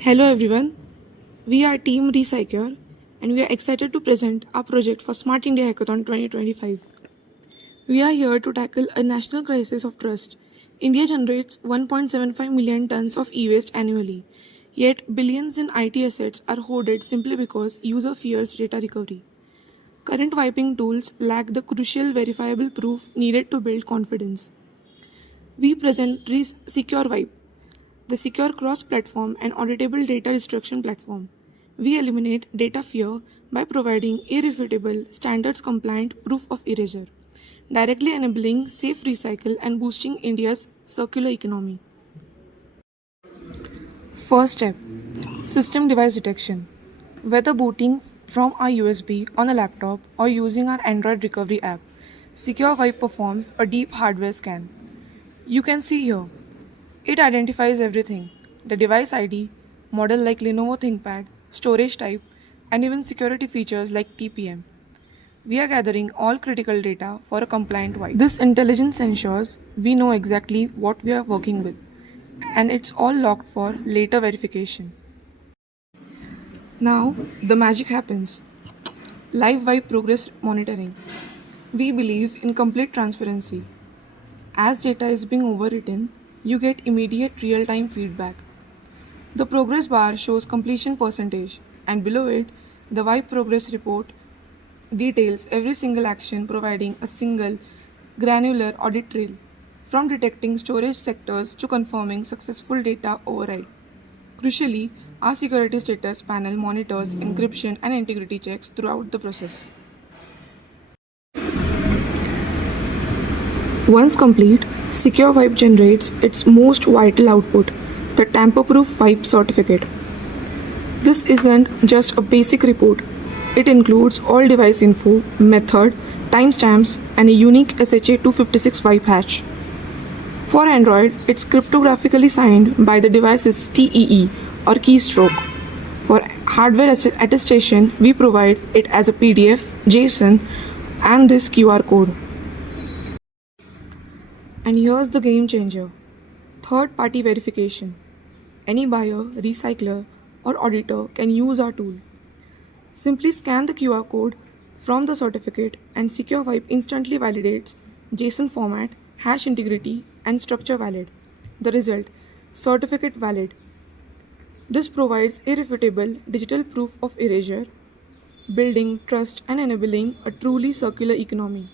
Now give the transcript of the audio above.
Hello everyone, we are Team Recycler and we are excited to present our project for Smart India Hackathon 2025. We are here to tackle a national crisis of trust. India generates 1.75 million tons of e-waste annually, yet billions in IT assets are hoarded simply because user fears data recovery. Current wiping tools lack the crucial verifiable proof needed to build confidence. We present Secure Wipe, the secure cross-platform and auditable data destruction platform. We eliminate data fear by providing irrefutable, standards-compliant proof of erasure, directly enabling safe recycle and boosting India's circular economy. First step, system device detection. Whether booting from our USB on a laptop or using our Android recovery app, Secure Wipe performs a deep hardware scan. You can see here, it identifies everything: the device ID, model like Lenovo ThinkPad, storage type, and even security features like TPM. We are gathering all critical data for a compliant wipe. This intelligence ensures we know exactly what we are working with, and it's all locked for later verification. Now, the magic happens. Live wipe progress monitoring. We believe in complete transparency. As data is being overwritten, you get immediate real-time feedback. The progress bar shows completion percentage, and below it, the wipe progress report details every single action, providing a single granular audit trail, from detecting storage sectors to confirming successful data override. Crucially, our security status panel monitors encryption and integrity checks throughout the process. Once complete, Secure Wipe generates its most vital output, the tamper-proof wipe certificate. This isn't just a basic report. It includes all device info, method, timestamps, and a unique SHA-256 wipe hash. For Android, it's cryptographically signed by the device's TEE or keystroke. For hardware attestation, we provide it as a PDF, JSON, and this QR code. And here's the game changer: third-party verification. Any buyer, recycler, or auditor can use our tool. Simply scan the QR code from the certificate and Secure Wipe instantly validates JSON format, hash integrity, and structure valid. The result: certificate valid. This provides irrefutable digital proof of erasure, building trust and enabling a truly circular economy.